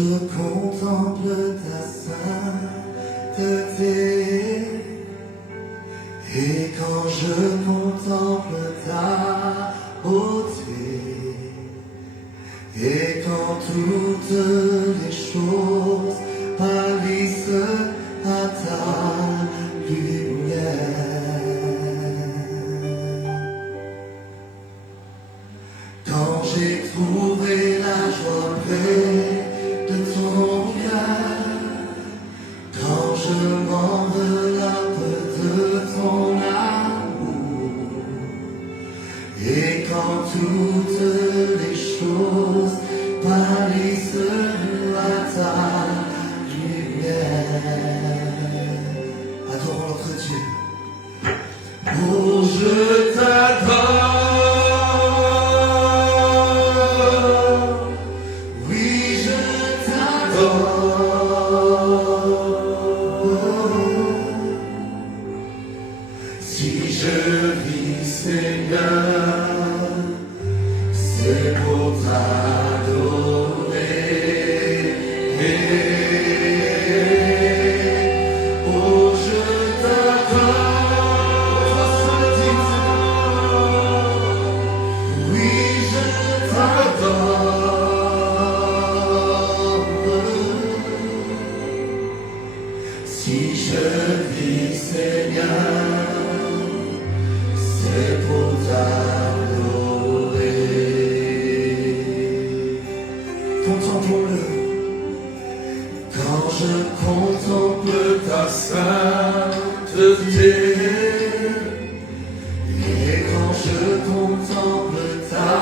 je contemple ta sainteté, et quand je contemple ta beauté, et quand toutes les choses pâlissent à ta lumière, quand j'ai trouvé la joie près de ton cœur, quand je m'enveloppe de ton amour, et quand toutes les choses pâlissent à ta lumière. Adorons notre Dieu. Oh, je t'adore. Oui, je t'adore. Si je vis, Seigneur, c'est pour t'adorer. Oh, je t'adore. Oui, je t'adore. Si je vis, Seigneur, c'est pour t'adorer. Contemplons-le. Quand je contemple ta sainteté, et quand je contemple ta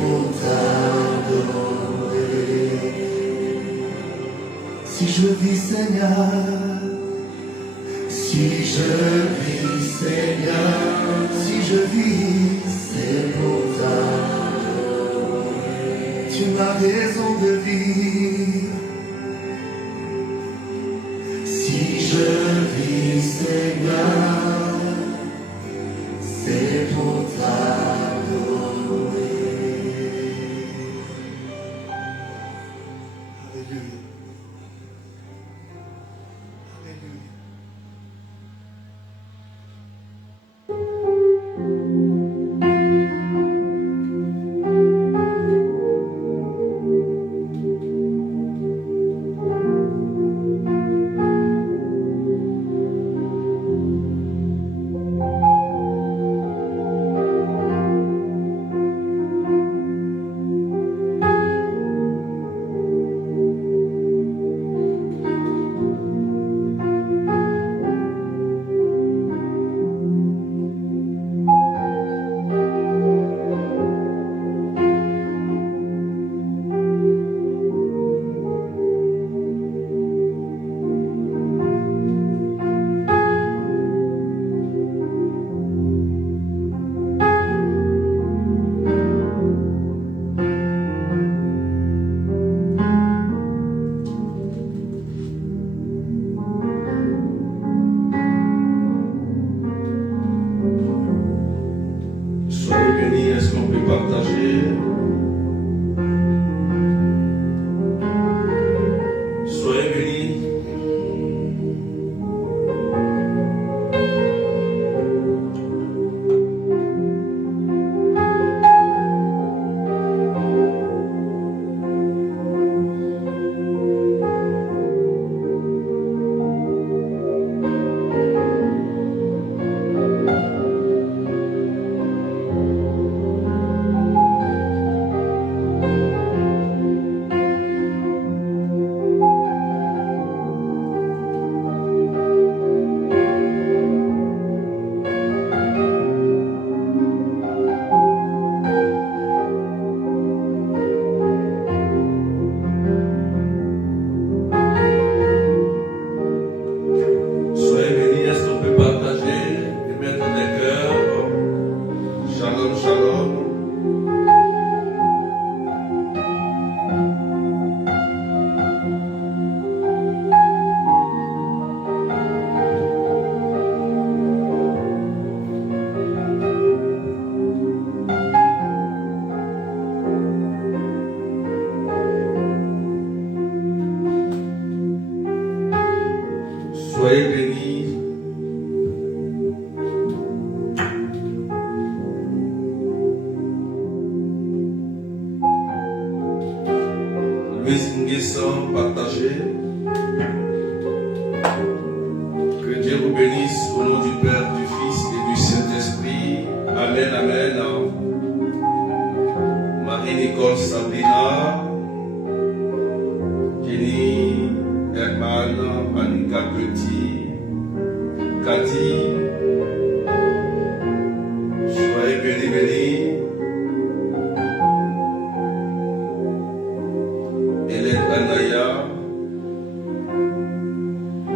pour t'adorer. Si je vis, Seigneur, si je vis, Seigneur, si je vis, c'est pour t'adorer. Tu m'as raison de vivre. Si je vis, Seigneur, c'est pour t'adorer. Alléluia. Alléluia. Soyez bénis, est-ce qu'on peut partager? Soyez bénis. Soyez bénis, est-ce qu'on peut partager et mettre des cœurs? Shalom, shalom. Soyez bénis. Louise Nguessan, partagez. Que Dieu vous bénisse au nom du Père, du Fils et du Saint-Esprit. Amen, amen. Marie-Nicole Sabrina, Jenny Herman, Annika Petit, Cathy, soyez bénis, bénis. Hélène Anaya,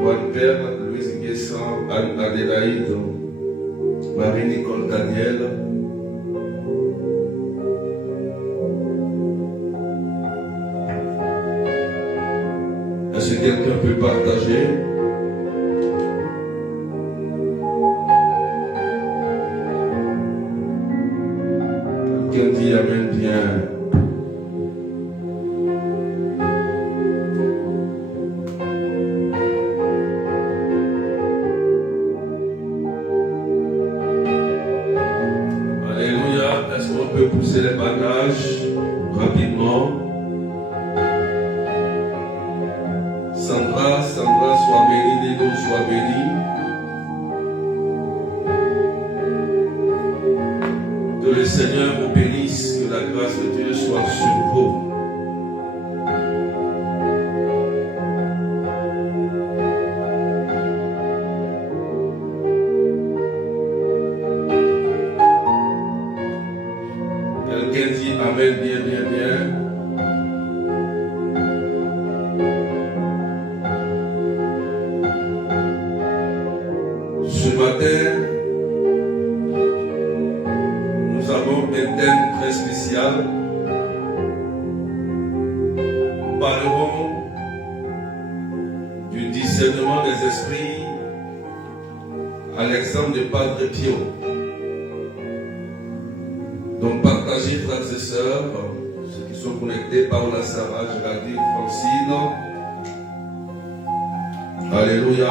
Juan Père, Louise Nguessan, Anne Adélaïde, Marie-Nicole Daniel. Est-ce que quelqu'un peut partager? Quelqu'un dit Amen bien. Alléluia. Est-ce qu'on peut pousser les bagages rapidement? Sandra, sois bénie, Lélo, sois bénie. Que le Seigneur vous bénisse, que la grâce de Dieu soit sur vous. Quelqu'un dit Amen. Amen, bien, bien, bien. Ce matin, nous avons un thème très spécial. Nous parlerons du discernement des esprits à l'exemple de Padre Pio. Donc partagez, frères et sœurs, ceux qui sont connectés, Paola, Sarah, Géraldine, Francine. Alléluia.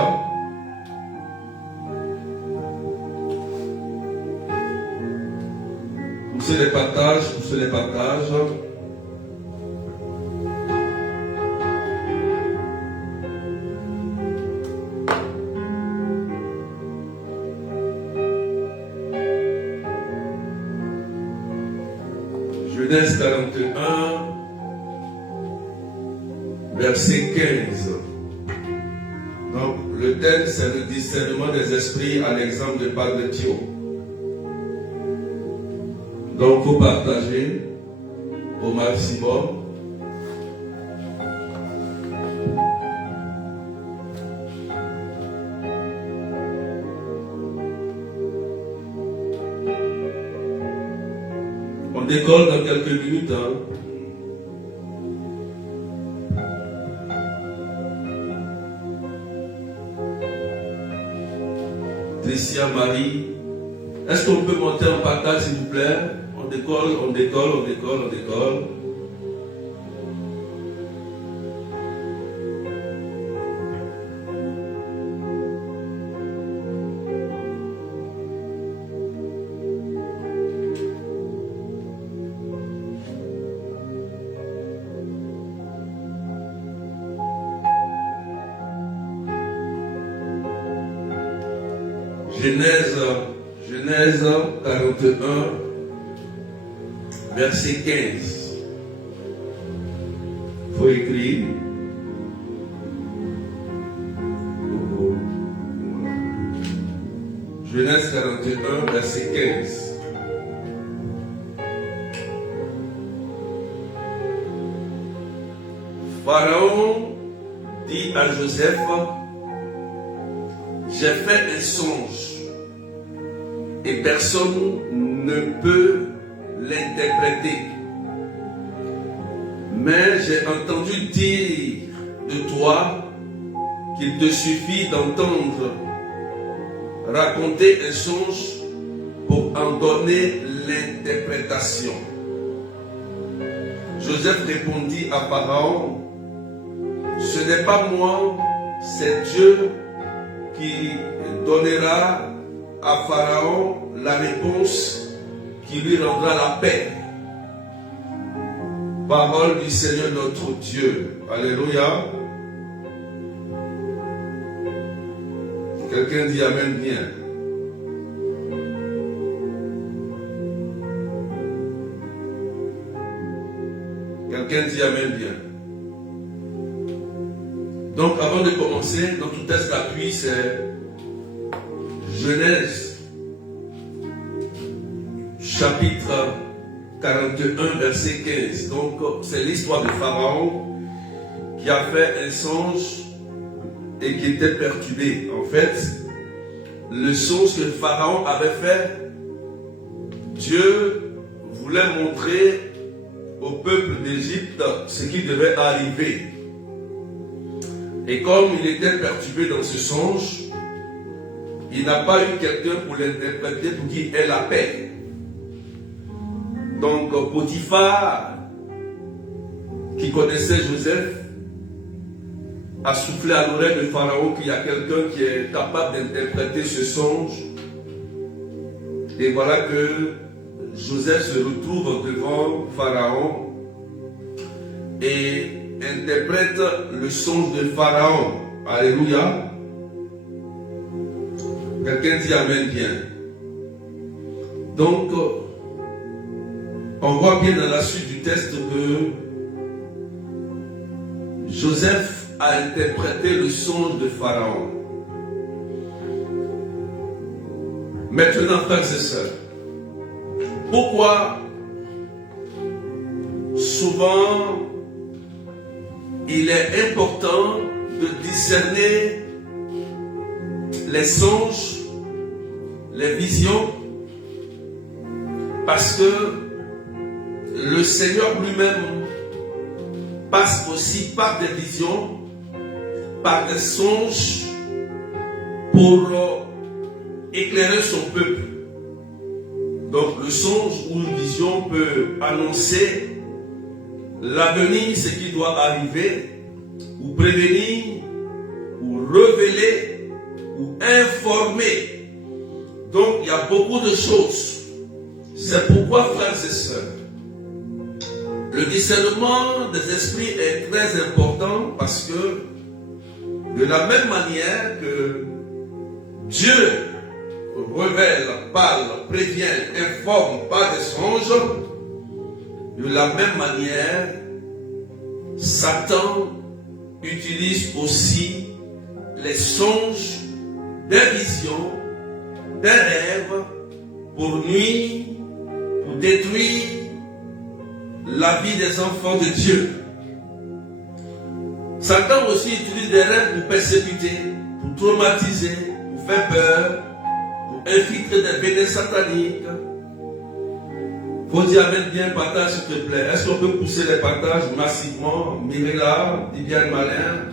Poussez les partages. Genèse 41, verset 15. Donc, le thème, c'est le discernement des esprits à l'exemple de Padre Pio. Donc, il faut partager au maximum. On décolle dans quelques minutes. Tricia Marie, est-ce qu'on peut monter en partage, s'il vous plaît? On décolle. Genèse 41, verset 15. Il faut écrire. Genèse 41, verset 15. Pharaon dit à Joseph, j'ai fait un songe et personne ne peut l'interpréter. Mais j'ai entendu dire de toi qu'il te suffit d'entendre raconter un songe pour en donner l'interprétation. Joseph répondit à Pharaon, ce n'est pas moi, c'est Dieu qui donnera à Pharaon la réponse qui lui rendra la paix. Parole du Seigneur notre Dieu. Alléluia. Quelqu'un dit Amen bien. Quelqu'un dit Amen bien. Donc avant de commencer, notre texte d'appui c'est Genèse chapitre 41 verset 15. Donc c'est l'histoire de Pharaon qui a fait un songe et qui était perturbé. En fait, le songe que Pharaon avait fait, Dieu voulait montrer au peuple d'Égypte ce qui devait arriver. Et comme il était perturbé dans ce songe, il n'a pas eu quelqu'un pour l'interpréter, pour qu'il ait la paix. Donc Potiphar, qui connaissait Joseph, a soufflé à l'oreille de Pharaon qu'il y a quelqu'un qui est capable d'interpréter ce songe. Et voilà que Joseph se retrouve devant Pharaon et interprète le songe de Pharaon. Alléluia. Quelqu'un dit Amen bien. Donc, on voit bien dans la suite du texte que Joseph a interprété le songe de Pharaon. Maintenant, frères et sœurs, pourquoi souvent, il est important de discerner les songes, les visions, parce que le Seigneur lui-même passe aussi par des visions, par des songes, pour éclairer son peuple. Donc le songe ou une vision peut annoncer l'avenir, ce qui doit arriver, ou prévenir, ou révéler, ou informer. Donc il y a beaucoup de choses. C'est pourquoi, frères et sœurs, le discernement des esprits est très important, parce que de la même manière que Dieu révèle, parle, prévient, informe par des songes, de la même manière, Satan utilise aussi les songes, des visions, des rêves pour nuire, pour détruire la vie des enfants de Dieu. Satan aussi utilise des rêves pour persécuter, pour traumatiser, pour faire peur, pour infiltrer des vénins sataniques. Faut dire Amen bien, partage s'il te plaît. Est-ce qu'on peut pousser les partages massivement? Mirella, Viviane Malin.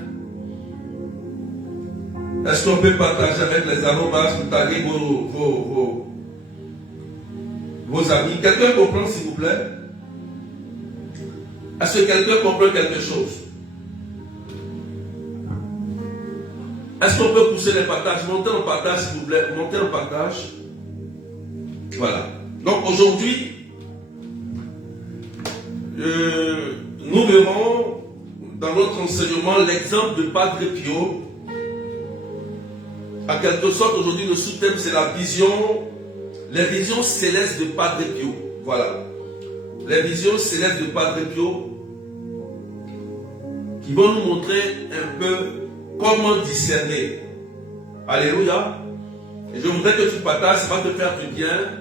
Est-ce qu'on peut partager avec les arrobas pour taguer vos amis? Quelqu'un comprend s'il vous plaît? Est-ce que quelqu'un comprend quelque chose? Est-ce qu'on peut pousser les partages? Montez en partage s'il vous plaît. Montez en partage. Voilà. Donc aujourd'hui, nous verrons dans notre enseignement l'exemple de Padre Pio. En quelque sorte, aujourd'hui, le sous-thème, c'est la vision, les visions célestes de Padre Pio. Voilà. Les visions célestes de Padre Pio qui vont nous montrer un peu comment discerner. Alléluia. Et je voudrais que tu partages, ça va te faire du bien.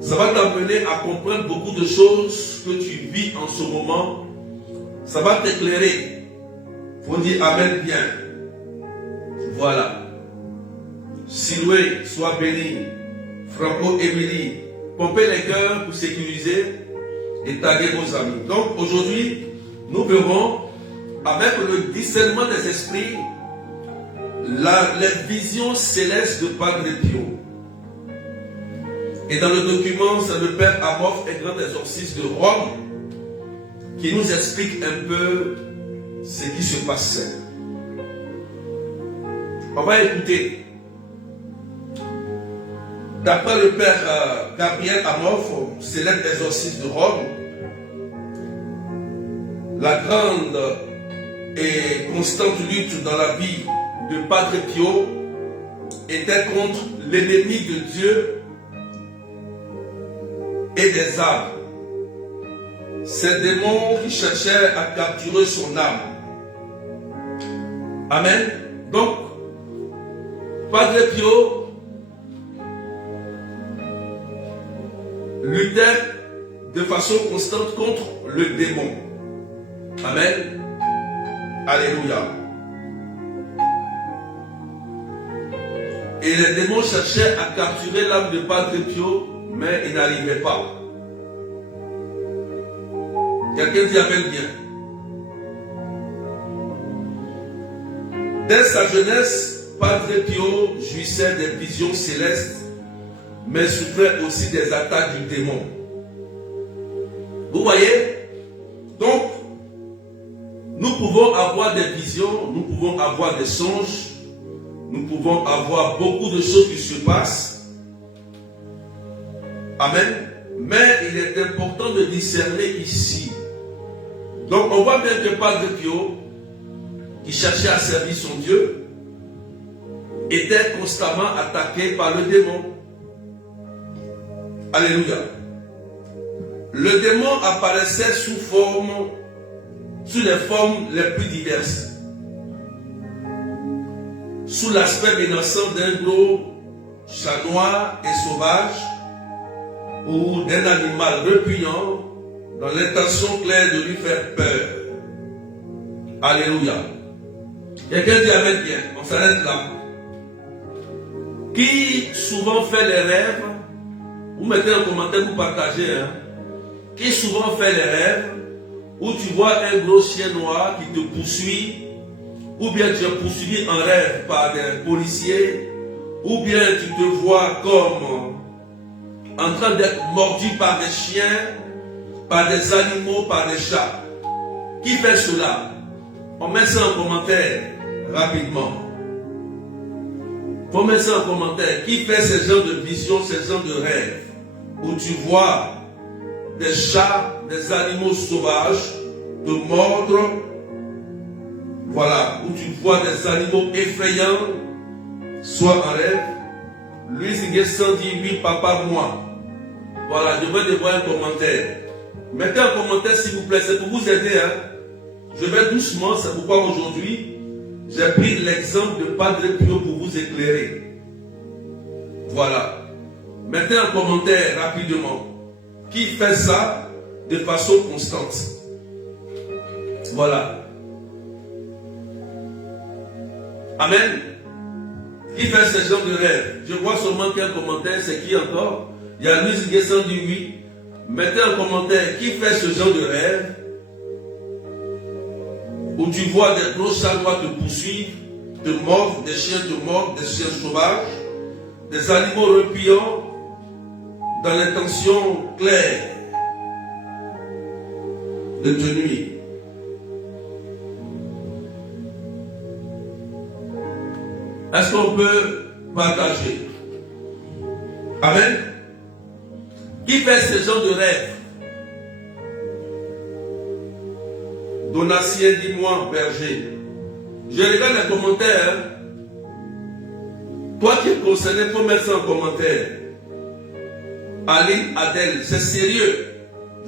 Ça va t'amener à comprendre beaucoup de choses que tu vis en ce moment. Ça va t'éclairer. Il faut dire Amen bien. Voilà. Siloué, sois béni. Franco, Émilie. Pompez les cœurs pour sécuriser et taguer vos amis. Donc aujourd'hui, nous verrons avec le discernement des esprits les visions célestes de Padre Pio. Et dans le document, c'est le Père Amorphe et grand exorciste de Rome qui nous explique un peu ce qui se passait. On va écouter. D'après le Père Gabriel Amorphe, célèbre exorciste de Rome, la grande et constante lutte dans la vie de Padre Pio était contre l'ennemi de Dieu et des âmes. Ces démons qui cherchaient à capturer son âme. Amen. Donc, Padre Pio luttait de façon constante contre le démon. Amen. Alléluia. Et les démons cherchaient à capturer l'âme de Padre Pio, mais ils n'arrivaient pas. Quelqu'un dit Amen bien. Dès sa jeunesse, Padre Pio jouissait des visions célestes, mais souffrait aussi des attaques du démon. Vous voyez? Donc, nous pouvons avoir des visions, nous pouvons avoir des songes, nous pouvons avoir beaucoup de choses qui se passent. Amen. Mais il est important de discerner ici. Donc on voit bien que Padre Pio, qui cherchait à servir son Dieu, était constamment attaqué par le démon. Alléluia. Le démon apparaissait sous les formes les plus diverses. Sous l'aspect menaçant d'un gros chat noir et sauvage, ou d'un animal repugnant dans l'intention claire de lui faire peur. Alléluia. Quelqu'un dit Amen bien. On s'arrête là. Qui souvent fait les rêves, vous mettez un commentaire, vous partagez, hein? Qui souvent fait les rêves où tu vois un gros chien noir qui te poursuit, ou bien tu es poursuivi en rêve par des policiers, ou bien tu te vois comme en train d'être mordu par des chiens, par des animaux, par des chats. Qui fait cela? On met ça en commentaire rapidement. On met ça en commentaire. Qui fait ces genres de visions, ces genres de rêves, où tu vois des chats, des animaux sauvages te mordre, voilà, où tu vois des animaux effrayants, soit en rêve. Louis Nguessan dit oui, papa, moi. Voilà, je vais devoir un commentaire. Mettez un commentaire s'il vous plaît, c'est pour vous aider. Hein. Je vais doucement, c'est pourquoi aujourd'hui, j'ai pris l'exemple de Padre Pio pour vous éclairer. Voilà. Mettez un commentaire rapidement. Qui fait ça de façon constante? Voilà. Amen. Qui fait ce genre de rêve? Je vois seulement qu'un commentaire, c'est qui encore? Il y a Louis Nguessan dit oui. Mettez un commentaire. Qui fait ce genre de rêve? Où tu vois des gros chats noirs te poursuivre, te mordre, des chiens te mordent, des chiens sauvages, des animaux repliants, dans l'intention claire de te nuire. Est-ce qu'on peut partager? Amen. Qui fait ce genre de rêve? Donatien, dis-moi, berger. Je regarde les commentaires. Toi qui es concerné, il faut mettre ça en commentaire. Aline Adèle, c'est sérieux.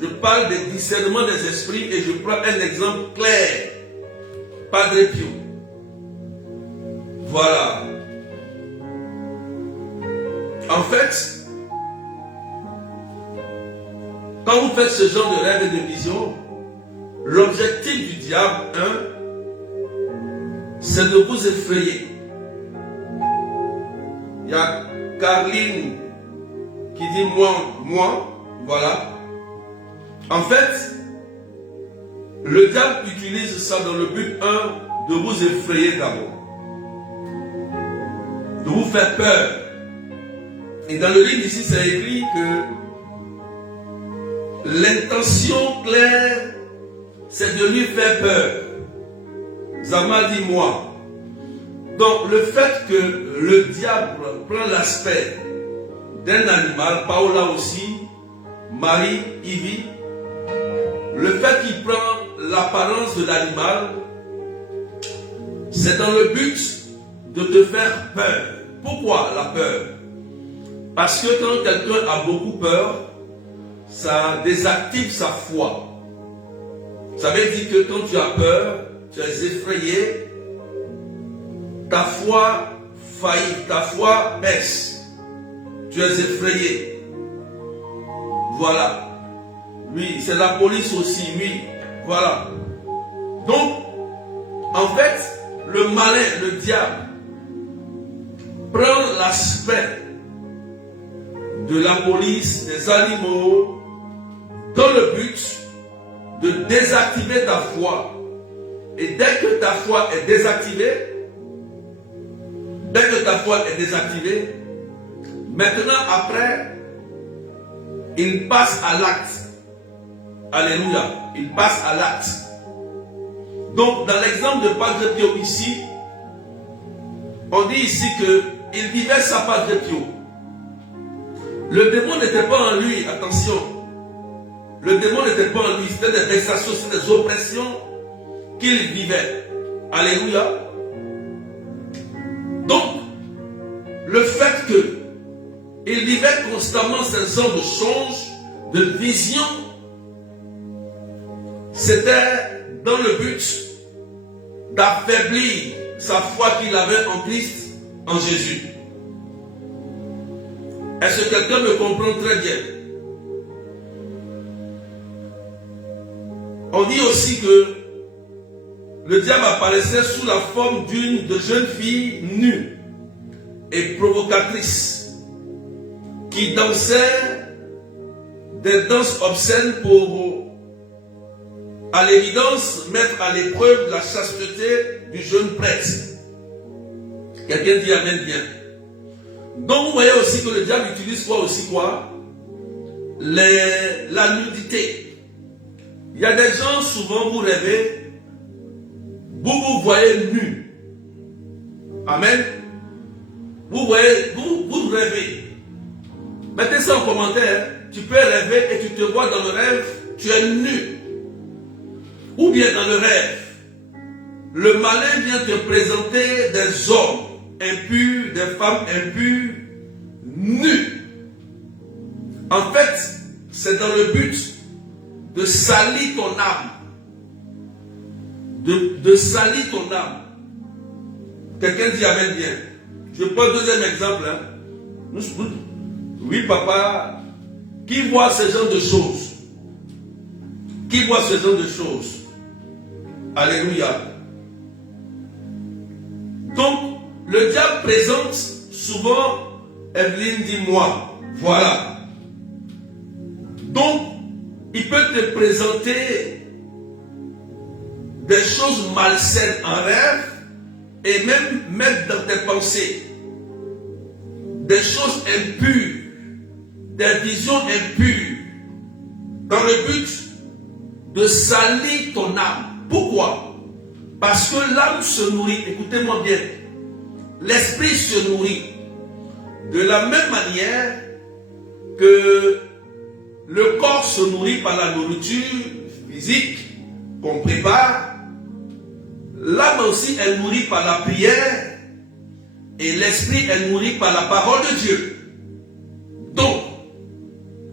Je parle des discernements des esprits et je prends un exemple clair. Padre Pio. Voilà. En fait, quand vous faites ce genre de rêve et de vision, l'objectif du diable, c'est de vous effrayer. Il y a Carline qui dit moi, voilà. En fait, le diable utilise ça dans le but, de vous effrayer d'abord. De vous faire peur. Et dans le livre ici, c'est écrit que l'intention claire, c'est de lui faire peur. Zama dit moi. Donc le fait que le diable prend l'aspect d'un animal, Paola aussi, Marie, Ivy, le fait qu'il prend l'apparence de l'animal, c'est dans le but de te faire peur. Pourquoi la peur? Parce que quand quelqu'un a beaucoup peur, ça désactive sa foi. Ça veut dire que quand tu as peur, tu es effrayé, ta foi faillit, ta foi baisse. Tu es effrayé. Voilà. Oui, c'est la police aussi, oui. Voilà. Donc, en fait, le malin, le diable, prend l'aspect de la police, des animaux, dans le but de désactiver ta foi. Et dès que ta foi est désactivée, maintenant après, il passe à l'acte. Alléluia. Il passe à l'acte. Donc, dans l'exemple de Padre Pio ici, on dit ici qu'il vivait sa Padre Pio. Le démon n'était pas en lui, attention. Le démon n'était pas en lui, c'était des vexations, c'était des oppressions qu'il vivait. Alléluia. Donc, le fait qu'il vivait constamment ces genres de songes, de visions, c'était dans le but d'affaiblir sa foi qu'il avait en Christ, en Jésus. Est-ce que quelqu'un me comprend très bien? On dit aussi que le diable apparaissait sous la forme d'une jeune fille nue et provocatrice qui dansait des danses obscènes pour, à l'évidence, mettre à l'épreuve la chasteté du jeune prêtre. Quelqu'un dit amen bien. Donc vous voyez aussi que le diable utilise quoi? La nudité. Il y a des gens, souvent vous rêvez, vous voyez nu. Amen. Vous rêvez. Mettez ça en commentaire. Tu peux rêver et tu te vois dans le rêve, tu es nu. Ou bien dans le rêve, le malin vient te présenter des hommes impurs, des femmes impures, nus. En fait, c'est dans le but de salir ton âme. De salir ton âme. Quelqu'un dit amen bien. Je prends un deuxième exemple. Oui, papa. Qui voit ce genre de choses? Qui voit ce genre de choses? Alléluia. Donc, le diable présente souvent, Evelyne dit moi. Voilà. Donc, il peut te présenter des choses malsaines en rêve et même mettre dans tes pensées des choses impures, des visions impures, dans le but de salir ton âme. Pourquoi? Parce que l'âme se nourrit, écoutez-moi bien, l'esprit se nourrit de la même manière que le corps se nourrit par la nourriture physique qu'on prépare. L'âme aussi est nourrie par la prière et l'esprit est nourri par la parole de Dieu. Donc,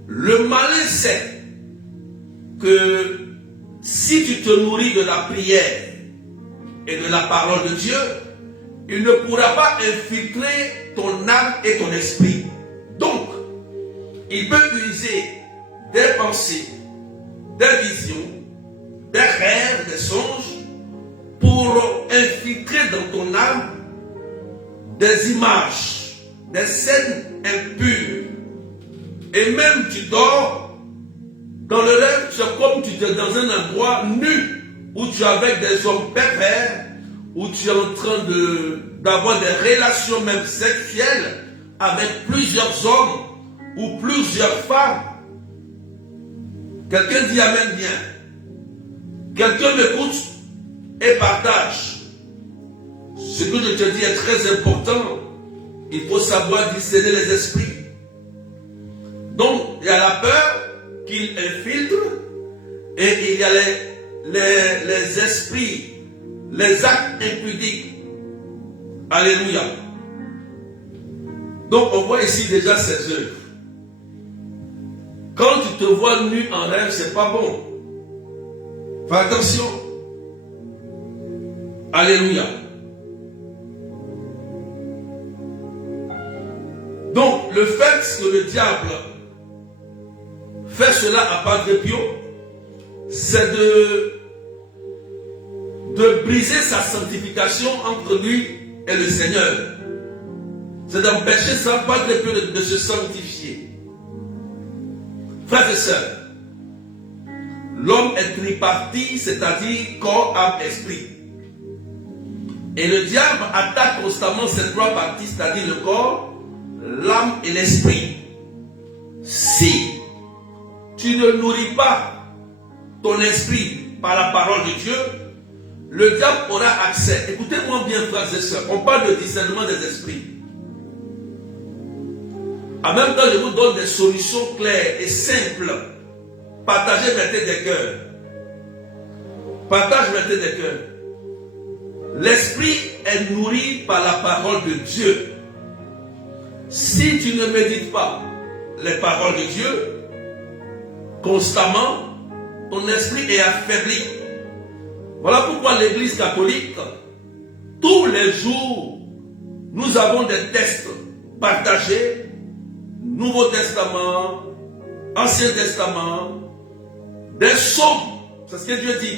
le malin sait que si tu te nourris de la prière et de la parole de Dieu, il ne pourra pas infiltrer ton âme et ton esprit. Donc, il peut user des pensées, des visions, des rêves, des songes pour infiltrer dans ton âme des images, des scènes impures. Et même tu dors, dans le rêve, c'est comme tu es dans un endroit nu, où tu es avec des hommes pervers, où tu es en train d'avoir des relations même sexuelles avec plusieurs hommes ou plusieurs femmes. Quelqu'un dit amen bien. Quelqu'un m'écoute et partage. Ce que je te dis est très important. Il faut savoir discerner les esprits. Donc, il y a la peur qu'il infiltre et il y a les esprits, les actes impudiques. Alléluia. Donc, on voit ici déjà ses œuvres. Quand tu te vois nu en rêve, c'est pas bon. Fais attention. Alléluia. Donc, le fait que le diable fait cela à Padre Pio, c'est de briser sa sanctification entre lui et le Seigneur. C'est d'empêcher ça, Padre Pio, de se sanctifier. Frères et sœurs, l'homme est tripartite, c'est-à-dire corps, âme, esprit. Et le diable attaque constamment ces trois parties, c'est-à-dire le corps, l'âme et l'esprit. Si tu ne nourris pas ton esprit par la parole de Dieu, le diable aura accès. Écoutez-moi bien, frères et sœurs, on parle de discernement des esprits. En même temps, je vous donne des solutions claires et simples. Partagez, mettez des cœurs. Partage, mettez des cœurs. L'esprit est nourri par la parole de Dieu. Si tu ne médites pas les paroles de Dieu constamment, ton esprit est affaibli. Voilà pourquoi l'Église catholique, tous les jours, nous avons des textes partagés, Nouveau Testament, Ancien Testament, des psaumes C'est ce que Dieu dit.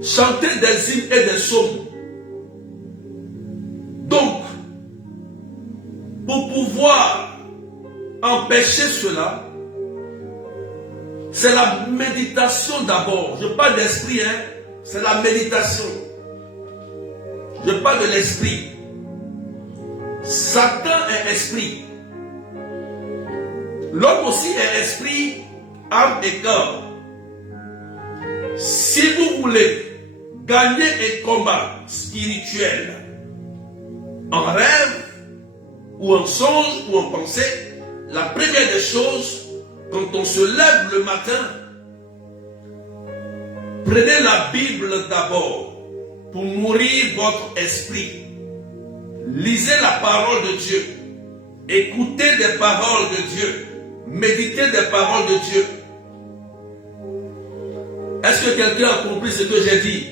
Chantez des hymnes et des psaumes. Donc, pour pouvoir empêcher cela, c'est la méditation d'abord. Je parle d'esprit, hein. C'est la méditation. Je parle de l'esprit. Satan est esprit. L'homme aussi est esprit, âme et corps. Si vous voulez gagner un combat spirituel en rêve ou en songe ou en pensée, la première des choses, quand on se lève le matin, prenez la Bible d'abord pour nourrir votre esprit. Lisez la parole de Dieu. Écoutez des paroles de Dieu. Méditez des paroles de Dieu. Est-ce que quelqu'un a compris ce que j'ai dit?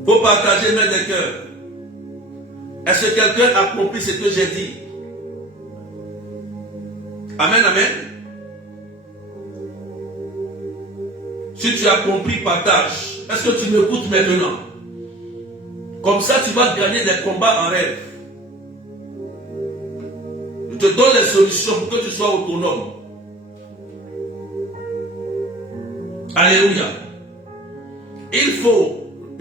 Il faut partager main des cœurs. Est-ce que quelqu'un a compris ce que j'ai dit? Amen, amen. Si tu as compris, partage. Est-ce que tu m'écoutes maintenant? Comme ça, tu vas gagner des combats en rêve. Je te donne les solutions pour que tu sois autonome. Alléluia. Il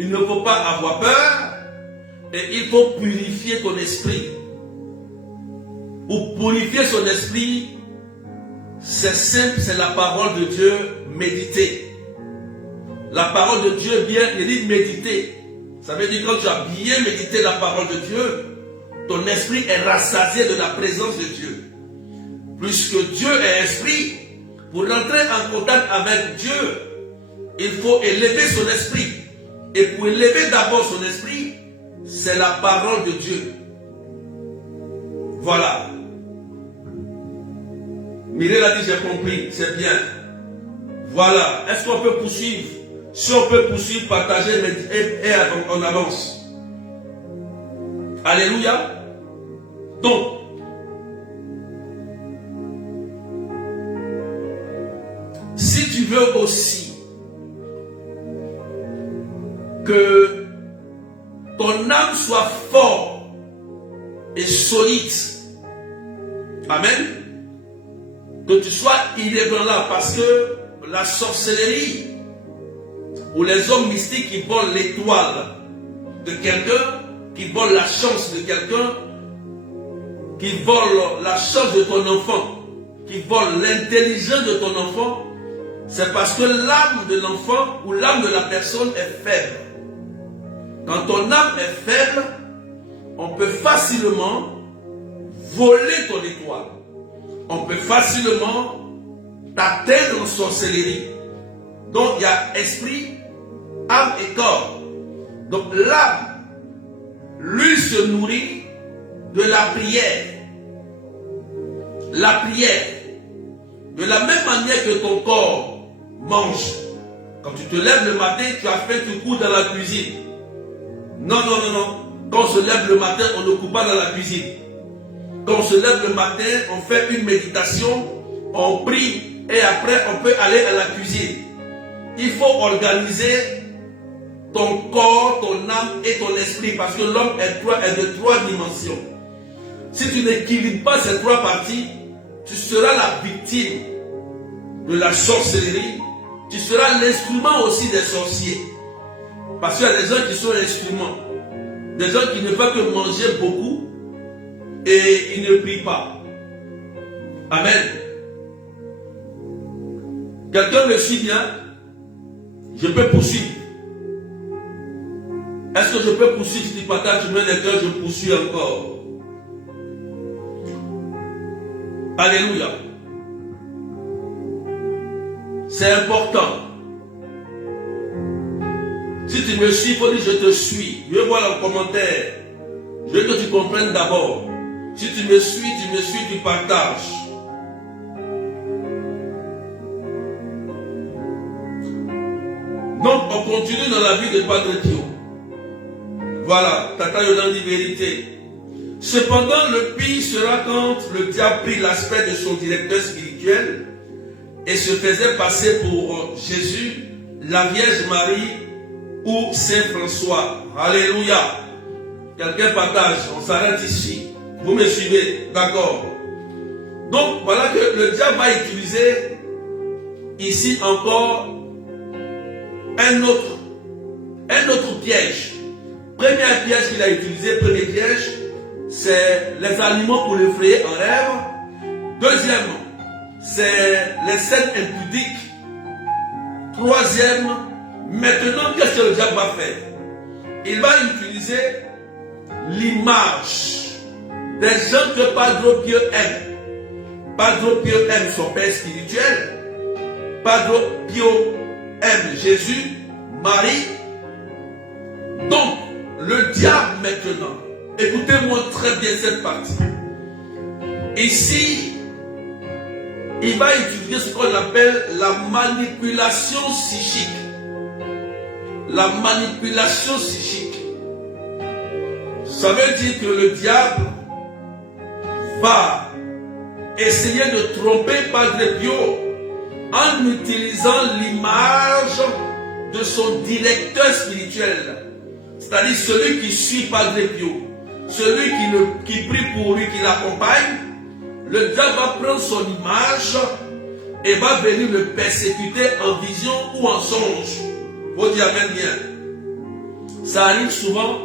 ne faut pas avoir peur et il faut purifier ton esprit. Pour purifier son esprit, c'est simple, c'est la parole de Dieu, méditer. La parole de Dieu, bien, il dit méditer. Ça veut dire que quand tu as bien médité la parole de Dieu, ton esprit est rassasié de la présence de Dieu. Puisque Dieu est esprit, pour rentrer en contact avec Dieu, il faut élever son esprit. Et pour élever d'abord son esprit, c'est la parole de Dieu. Voilà. Mireille a dit, j'ai compris, c'est bien. Voilà. Est-ce qu'on peut poursuivre? Si on peut poursuivre, partager et on avance. Alléluia. Donc, si tu veux aussi que ton âme soit forte et solide, amen, que tu sois inébranlable, parce que la sorcellerie ou les hommes mystiques qui volent l'étoile de quelqu'un, qui volent la chance de quelqu'un, qui volent la chance de ton enfant, qui volent l'intelligence de ton enfant, c'est parce que l'âme de l'enfant ou l'âme de la personne est faible. Quand ton âme est faible, on peut facilement voler ton étoile. On peut facilement t'atteindre en sorcellerie. Donc il y a esprit, âme et corps. Donc l'âme, lui, se nourrit de la prière. La prière. De la même manière que ton corps mange. Quand tu te lèves le matin, tu as fait tout cours dans la cuisine. Non. Quand on se lève le matin, on ne court pas dans la cuisine. Quand on se lève le matin, on fait une méditation, on prie et après on peut aller à la cuisine. Il faut organiser ton corps, ton âme et ton esprit parce que l'homme est de 3 dimensions. Si tu n'équilibres pas ces 3 parties, tu seras la victime de la sorcellerie. Tu seras l'instrument aussi des sorciers. Parce qu'il y a des gens qui sont instruments. Des gens qui ne font que manger beaucoup et ils ne prient pas. Amen. Quelqu'un me suit bien? Je peux poursuivre. Est-ce que je peux poursuivre? Si tu partages, tu mets les cœurs, je poursuis encore. Alléluia. C'est important. Si tu me suis, il faut dire je te suis. Je veux voir le commentaire. Je veux que tu comprennes d'abord. Si tu me suis, tu partages. Donc, on continue dans la vie de Padre Pio. Voilà, Tata Yolande dit vérité. Cependant, le pire sera quand le diable prit l'aspect de son directeur spirituel et se faisait passer pour Jésus, la Vierge Marie ou Saint François. Alléluia. Quelqu'un partage, on s'arrête ici. Vous me suivez, d'accord? Donc voilà que le diable va utiliser ici encore un autre piège. Premier piège qu'il a utilisé, premier piège, c'est les animaux pour l'effrayer en rêve. Deuxième, c'est les scènes impudiques. Troisième, maintenant, qu'est-ce que le diable va faire? Il va utiliser l'image des gens que Padre Pio aime. Padre Pio aime son père spirituel. Padre Pio aime Jésus, Marie. Donc, le diable maintenant, écoutez-moi très bien cette partie. Ici, il va utiliser ce qu'on appelle la manipulation psychique. La manipulation psychique. Ça veut dire que le diable va essayer de tromper Padre Pio en utilisant l'image de son directeur spirituel. C'est-à-dire celui qui suit Padre Pio, celui qui prie pour lui, qui l'accompagne. Le diable va prendre son image et va venir le persécuter en vision ou en songe. Vous dites amen bien. Ça arrive souvent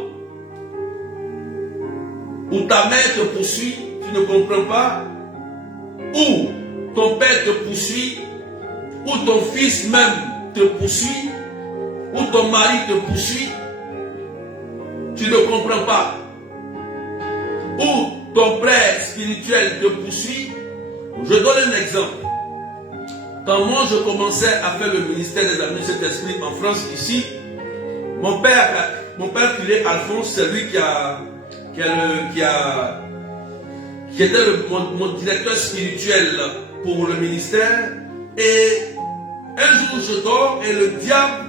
où ta mère te poursuit, tu ne comprends pas, ou ton père te poursuit, ou ton fils même te poursuit, ou ton mari te poursuit, tu ne comprends pas, ou ton frère spirituel te poursuit. Je donne un exemple. Quand moi je commençais à faire le ministère des Amis de cet esprit en France, ici, mon père curé Alphonse, c'est lui qui était mon directeur spirituel pour le ministère. Et un jour je dors et le diable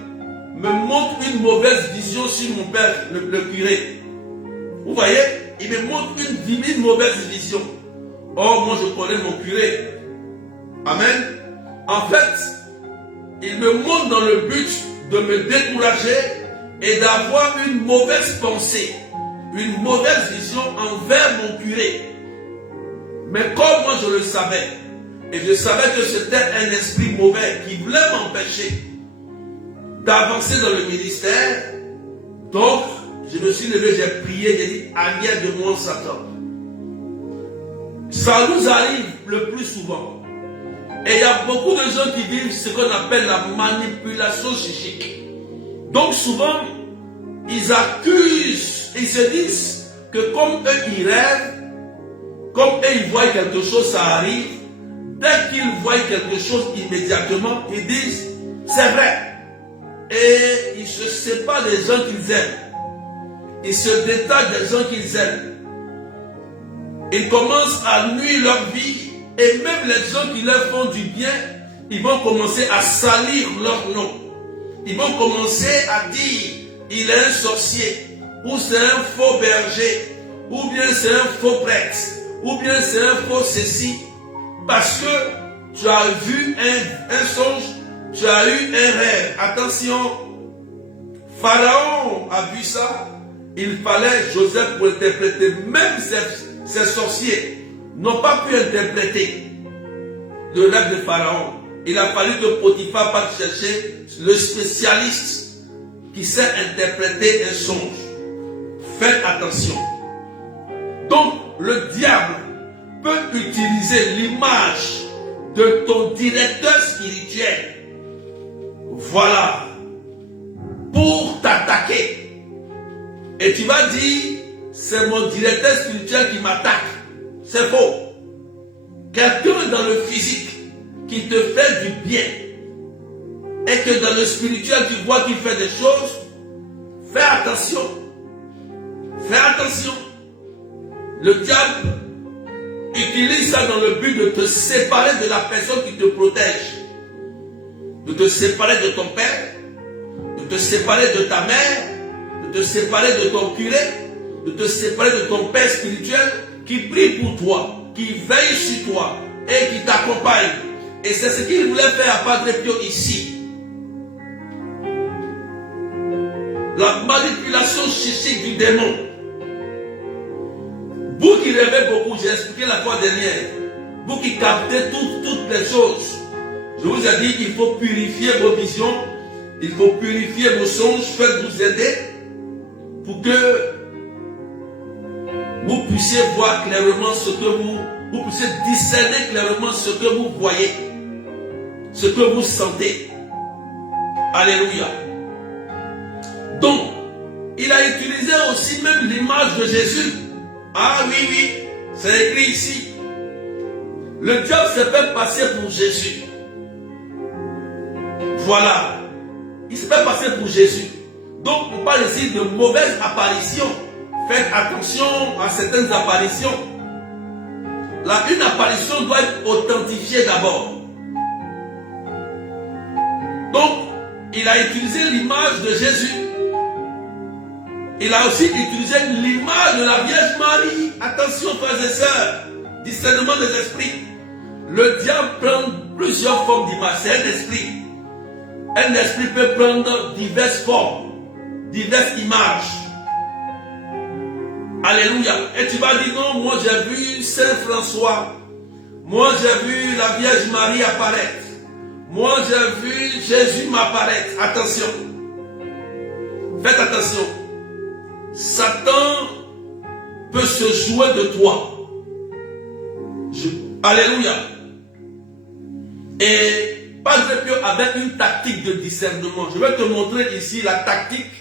me montre une mauvaise vision sur mon père, le curé. Vous voyez, il me montre une mauvaise vision. Or, moi je connais mon curé. Amen. En fait, il me montre dans le but de me décourager et d'avoir une mauvaise pensée, une mauvaise vision envers mon curé. Mais comme moi je le savais, et je savais que c'était un esprit mauvais qui voulait m'empêcher d'avancer dans le ministère, donc je me suis levé, j'ai prié, j'ai dit, arrière de moi Satan. Ça nous arrive le plus souvent. Et il y a beaucoup de gens qui vivent ce qu'on appelle la manipulation psychique. Donc souvent, ils accusent, ils se disent que comme eux ils rêvent, comme eux ils voient quelque chose, ça arrive. Dès qu'ils voient quelque chose immédiatement, ils disent, c'est vrai. Et ils se séparent des gens qu'ils aiment. Ils se détachent des gens qu'ils aiment. Ils commencent à nuire leur vie. Et même les gens qui leur font du bien, ils vont commencer à salir leur nom. Ils vont commencer à dire, il est un sorcier, ou c'est un faux berger, ou bien c'est un faux prêtre, ou bien c'est un faux ceci. Parce que tu as vu un songe, tu as eu un rêve. Attention, Pharaon a vu ça. Il fallait Joseph pour interpréter. Même ces sorciers n'ont pas pu interpréter le rêve de Pharaon. Il a fallu que Potiphar parte chercher le spécialiste qui sait interpréter un songe. Faites attention. Donc, le diable peut utiliser l'image de ton directeur spirituel. Voilà. Pour t'attaquer. Et tu vas dire, c'est mon directeur spirituel qui m'attaque. C'est faux. Quelqu'un dans le physique qui te fait du bien et que dans le spirituel tu vois qu'il fait des choses, fais attention. Fais attention. Le diable utilise ça dans le but de te séparer de la personne qui te protège. De te séparer de ton père, de te séparer de ta mère, de te séparer de ton curé, de te séparer de ton père spirituel qui prie pour toi, qui veille sur toi et qui t'accompagne Et c'est ce qu'il voulait faire à Padre Pio ici. La manipulation psychique du démon. Vous qui rêvez beaucoup, j'ai expliqué la fois dernière. Vous qui captez toutes les choses. Je vous ai dit qu'il faut purifier vos visions. Il faut purifier vos songes. Faites-vous aider pour que vous puissiez voir clairement ce que vous puissiez discerner clairement ce que vous voyez, ce que vous sentez. Alléluia. Donc, il a utilisé aussi même l'image de Jésus. Ah oui, oui, c'est écrit ici. Le diable s'est fait passer pour Jésus. Voilà. Il s'est fait passer pour Jésus. Donc, on parle ici de mauvaises apparitions. Faites attention à certaines apparitions. Là, une apparition doit être authentifiée d'abord. Donc, il a utilisé l'image de Jésus. Il a aussi utilisé l'image de la Vierge Marie. Attention, frères et sœurs. Discernement des esprits. Le diable prend plusieurs formes d'images. C'est un esprit. Un esprit peut prendre diverses formes, diverses images. Alléluia. Et tu vas dire non, moi j'ai vu Saint François. Moi j'ai vu la Vierge Marie apparaître. Moi j'ai vu Jésus m'apparaître. Attention. Faites attention. Satan peut se jouer de toi. Alléluia. Et Padre Pio avait une tactique de discernement. Je vais te montrer ici la tactique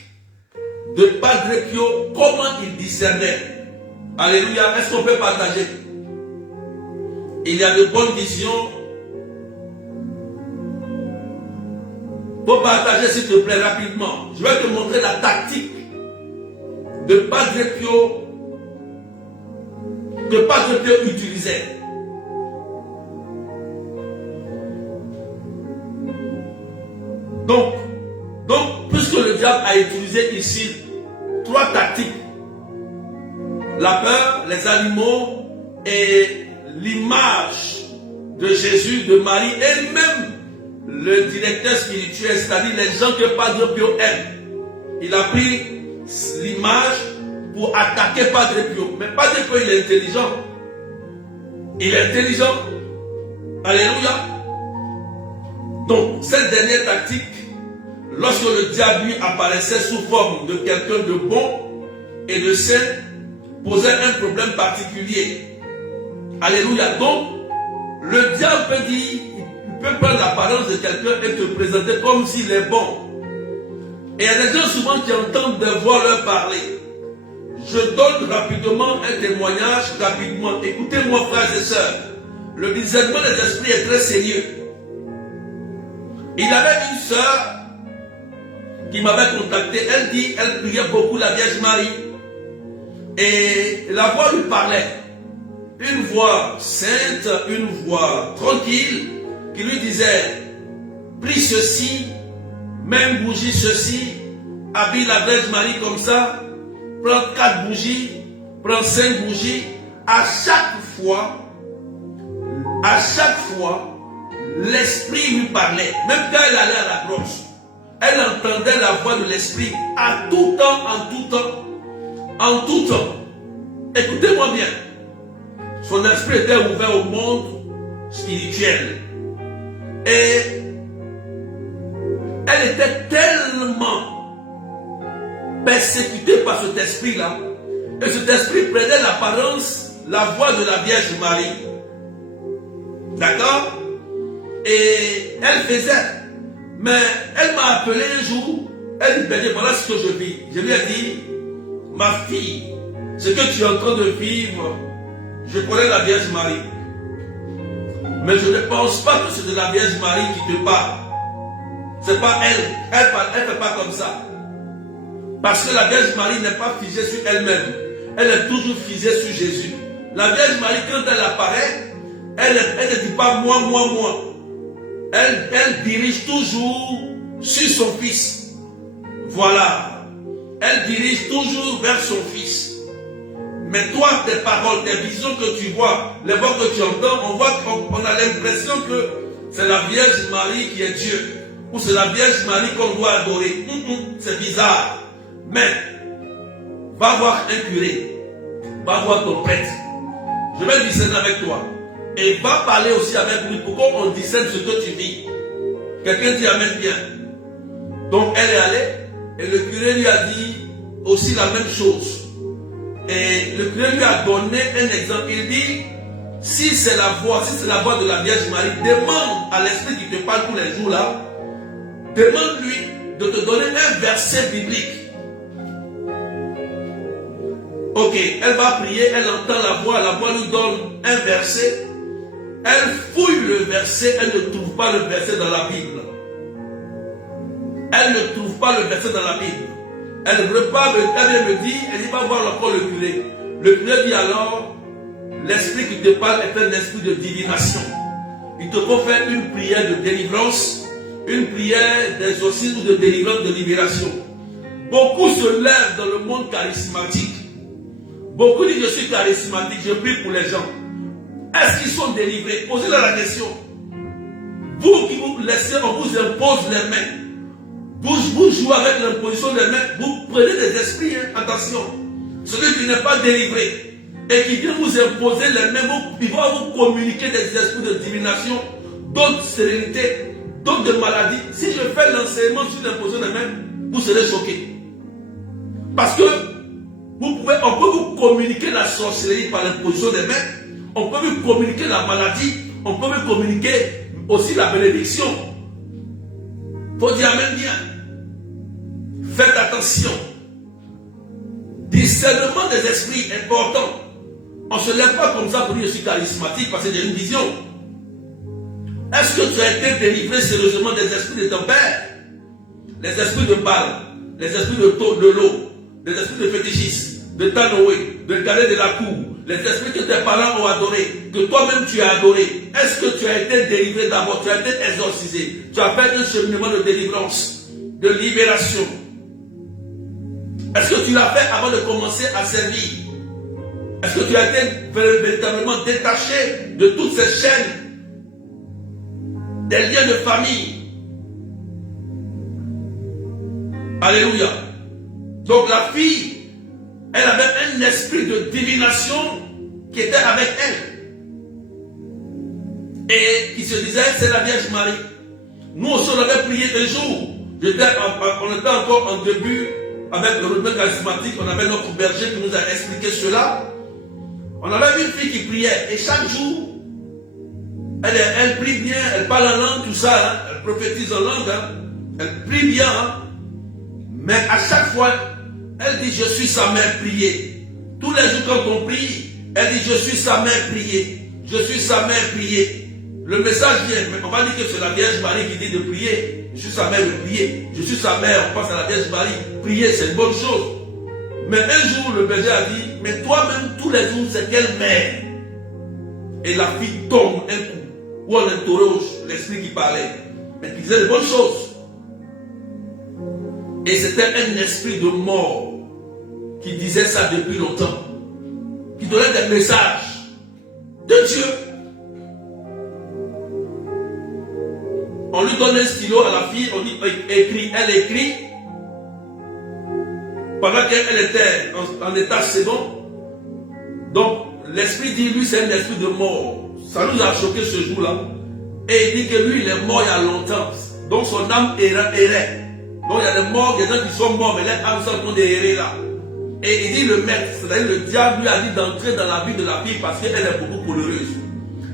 de Padre Pio, comment il discernait. Alléluia. Est-ce qu'on peut partager? Il y a de bonnes visions. Pour partager, s'il te plaît, rapidement. Je vais te montrer la tactique de Padre Pio que Padre Pio utilisait. Donc, puisque le diable a utilisé ici 3 tactiques, la peur, les animaux et l'image de Jésus, de Marie et même le directeur spirituel, c'est-à-dire les gens que Padre Pio aime. Il a pris l'image pour attaquer Padre Pio. Mais Padre Pio, il est intelligent. Il est intelligent. Alléluia. Donc, cette dernière tactique, lorsque le diable lui apparaissait sous forme de quelqu'un de bon et de saint, posait un problème particulier. Alléluia. Donc, le diable peut dire, il peut prendre l'apparence de quelqu'un et te présenter comme s'il est bon. Et il y a des gens souvent qui entendent des voix leur parler. Je donne rapidement un témoignage, rapidement. Écoutez-moi, frères et sœurs. Le discernement des esprits est très sérieux. Il avait une sœur qui m'avait contacté. Elle dit, elle priait beaucoup la Vierge Marie. Et la voix lui parlait. Une voix sainte, une voix tranquille, qui lui disait, prie ceci, même bougie ceci, habille la Vierge Marie comme ça, prends 4 bougies, prends 5 bougies. À chaque fois, l'esprit lui parlait. Même quand elle allait à la grosse, elle entendait la voix de l'esprit à tout temps, en tout temps. En tout temps. Écoutez-moi bien. Son esprit était ouvert au monde spirituel. Et elle était tellement persécutée par cet esprit-là. Et cet esprit prenait l'apparence, la voix de la Vierge Marie. D'accord? Et elle faisait. Mais elle m'a appelé un jour. Elle dit, ben, voilà ce que je vis. Je lui ai dit, ma fille, ce que tu es en train de vivre, je connais la Vierge Marie. Mais je ne pense pas que c'est de la Vierge Marie qui te parle. C'est pas elle. Elle ne fait pas comme ça. Parce que la Vierge Marie n'est pas figée sur elle-même. Elle est toujours figée sur Jésus. La Vierge Marie, quand elle apparaît, elle ne dit pas moi, moi, moi. Elle dirige toujours sur son fils. Voilà. Elle dirige toujours vers son fils. Mais toi, tes paroles, tes visions que tu vois, les voix que tu entends, on a l'impression que c'est la Vierge Marie qui est Dieu. Ou c'est la Vierge Marie qu'on doit adorer. C'est bizarre. Mais, va voir un curé. Va voir ton prêtre. Je vais discerner avec toi. Et va parler aussi avec lui pour qu'on discerne ce que tu vis. Quelqu'un dit amen bien. Donc elle est allée et le curé lui a dit aussi la même chose. Et le curé lui a donné un exemple. Il dit, si c'est la voix de la Vierge Marie, demande à l'esprit qui te parle tous les jours là, demande-lui de te donner un verset biblique. Ok, elle va prier, elle entend la voix lui donne un verset. Elle fouille le verset, elle ne trouve pas le verset dans la Bible. Elle ne trouve pas le verset dans la Bible. Elle repart, elle me dit, elle va voir encore le curé. Le curé dit alors, l'esprit qui te parle est un esprit de divination. Il te faut faire une prière de délivrance, une prière d'exorcisme ou de délivrance, de libération. Beaucoup se lèvent dans le monde charismatique. Beaucoup disent, je suis charismatique, je prie pour les gens. Est-ce qu'ils sont délivrés? Posez-leur la question. Vous qui vous laissez, on vous impose les mains. Vous jouez avec l'imposition des mains. Vous prenez des esprits, attention. Celui qui n'est pas délivré et qui vient vous imposer les mains, il va vous communiquer des esprits de divination, d'autres sérénité, d'autres de maladies. Si je fais l'enseignement sur l'imposition des mains, vous serez choqués. Parce que on peut vous communiquer la sorcellerie par l'imposition des mains, on peut vous communiquer la maladie, on peut vous communiquer aussi la bénédiction. Faut dire amen bien. Faites attention. Discernement des esprits, important. On ne se lève pas comme ça pour dire je suis charismatique parce que j'ai une vision. Est-ce que tu as été délivré sérieusement des esprits de ton père? Les esprits de Baal, les esprits de l'eau, les esprits de fétichisme, de Tanoé, de Calais de la cour, les esprits que tes parents ont adorés, que toi-même tu as adoré. Est-ce que tu as été délivré d'abord? Tu as été exorcisé. Tu as fait un cheminement de délivrance, de libération. Est-ce que tu l'as fait avant de commencer à servir? Est-ce que tu as été véritablement détaché de toutes ces chaînes, des liens de famille? Alléluia. Donc la fille, elle avait un esprit de divination qui était avec elle. Et qui se disait, c'est la Vierge Marie. Nous aussi, on avait prié un jour. On était encore en début avec le renouvellement charismatique. On avait notre berger qui nous a expliqué cela. On avait une fille qui priait. Et chaque jour, elle prie bien, elle parle en langue, tout ça. Hein, elle prophétise en langue. Hein, elle prie bien. Hein, mais à chaque fois, elle dit, je suis sa mère priée. Tous les jours quand on prie, elle dit, je suis sa mère priée. Je suis sa mère priée. Le message vient, mais on va dire que c'est la Vierge Marie qui dit de prier. Je suis sa mère de prier. Je suis sa mère, on passe à la Vierge Marie. Prier, c'est une bonne chose. Mais un jour, le berger a dit, mais toi-même, tous les jours, c'est quelle mère? Et la fille tombe un coup. Où on interroge l'esprit qui parlait. Mais qui disait de bonnes choses. Et c'était un esprit de mort qui disait ça depuis longtemps. Qui donnait des messages de Dieu. On lui donne un stylo à la fille, on dit écrit, elle écrit. Pendant qu'elle était en état second. Donc l'esprit dit, lui c'est un esprit de mort. Ça nous a choqué ce jour-là. Et il dit que lui il est mort il y a longtemps. Donc son âme errait. Donc il y a des morts, des gens qui sont morts, mais les âmes sont en train d'errer là. Et il dit le maître, c'est-à-dire le diable lui a dit d'entrer dans la vie de la fille parce qu'elle est beaucoup coléreuse.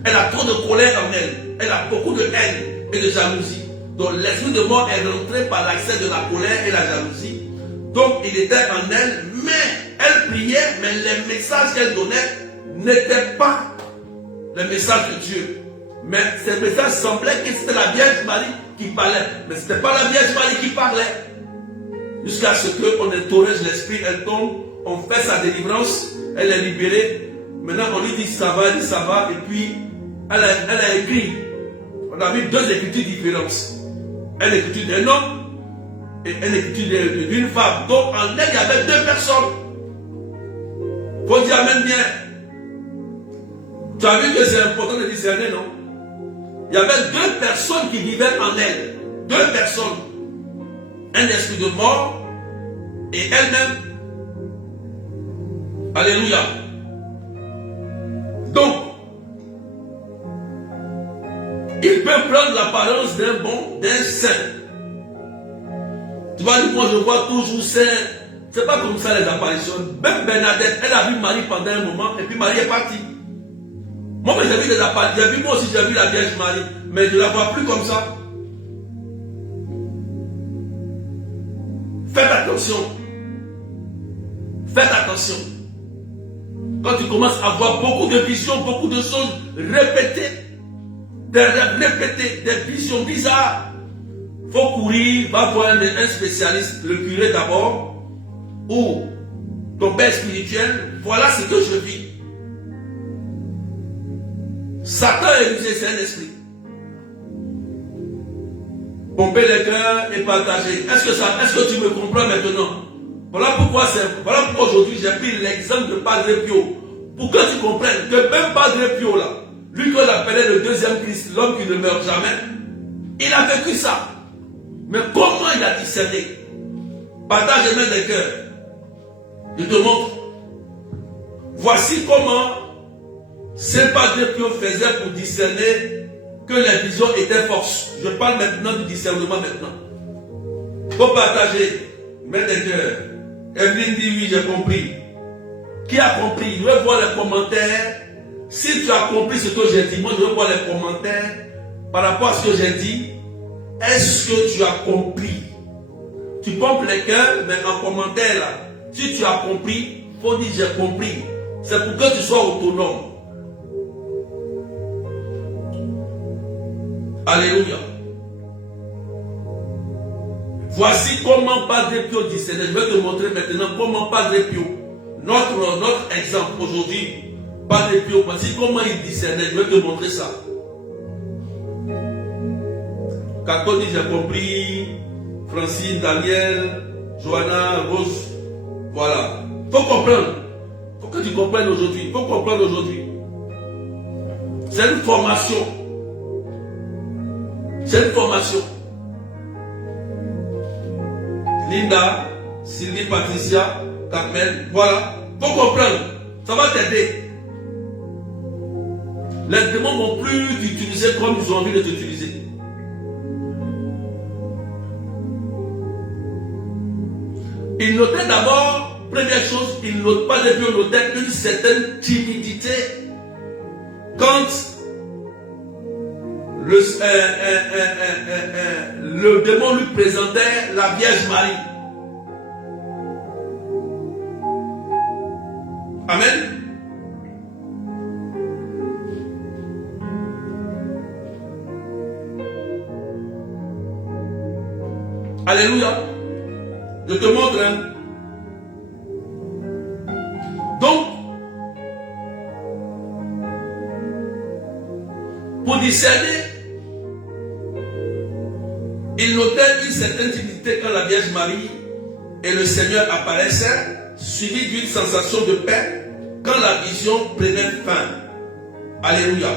Elle a trop de colère en elle. Elle a beaucoup de haine et de jalousie. Donc l'esprit de mort est rentré par l'accès de la colère et la jalousie. Donc il était en elle, mais elle priait, mais les messages qu'elle donnait n'étaient pas les messages de Dieu. Mais ces messages semblaient que c'était la Vierge Marie qui parlait. Mais ce n'était pas la Vierge Marie qui parlait. Jusqu'à ce qu'on interroge l'esprit, elle tombe, on fait sa délivrance, elle est libérée. Maintenant on lui dit ça va, et puis elle a écrit. On a vu deux écritures différentes. Une écriture d'un homme et une écriture d'une femme. Donc en elle, il y avait deux personnes. Faut dire amen bien. Tu as vu que c'est important de discerner, non? il y avait deux personnes qui vivaient en elle. Deux personnes. Un esprit de mort et elle-même. Alléluia. Donc, il peut prendre l'apparence d'un bon, d'un saint. Tu vas dire, moi je vois toujours saint. C'est pas comme ça les apparitions. Même Bernadette, elle a vu Marie pendant un moment et puis Marie est partie. Moi, j'ai vu des apparitions. Moi aussi, j'ai vu la Vierge Marie. Mais je ne la vois plus comme ça. Faites attention. Faites attention. Quand tu commences à voir beaucoup de visions, beaucoup de choses répétées, des rêves répétés, des visions bizarres, il faut courir, va voir un spécialiste, le curé d'abord, ou ton père spirituel. Voilà ce que je vis. Satan est usé, c'est un esprit. Pomper les cœurs et partager. Est-ce que tu me comprends maintenant? Voilà pourquoi aujourd'hui j'ai pris l'exemple de Padre Pio. Pour que tu comprennes que même Padre Pio là, lui qu'on appelait le deuxième Christ, l'homme qui ne meurt jamais, il a vécu ça. Mais comment il a discerné? Partage même les cœurs. Je te montre. Voici comment Saint Padre Pio faisait pour discerner que les visions étaient fausses. Je parle maintenant du discernement maintenant. Il faut partager. Mets des cœurs. Evelyne dit oui, j'ai compris. Qui a compris? Je veux voir les commentaires. Si tu as compris ce que j'ai dit, moi je veux voir les commentaires par rapport à ce que j'ai dit. Est-ce que tu as compris? Tu pompes les cœurs, mais en commentaire là, si tu as compris, il faut dire j'ai compris. C'est pour que tu sois autonome. Alléluia. Voici comment Padre Pio discernait. Je vais te montrer maintenant comment Padre Pio, notre exemple aujourd'hui, Padre Pio, voici comment il discernait. Je vais te montrer ça. Cato dit j'ai compris. Francine, Daniel, Johanna, Rose. Voilà. Il faut comprendre. Il faut que tu comprennes aujourd'hui. Il faut comprendre aujourd'hui. C'est une formation. C'est une formation. Linda, Sylvie, Patricia, Carmel, voilà. Faut comprendre. Ça va t'aider. Les démons vont plus t'utiliser comme ils ont envie de t'utiliser. Il notait d'abord, première chose, il note pas depuis on notait une certaine timidité quand le démon lui présentait la Vierge Marie. Amen. Alléluia. Je te montre. Hein. Donc, pour discerner, il notait une certaine timidité quand la Vierge Marie et le Seigneur apparaissaient, suivi d'une sensation de paix quand la vision prenait fin. Alléluia.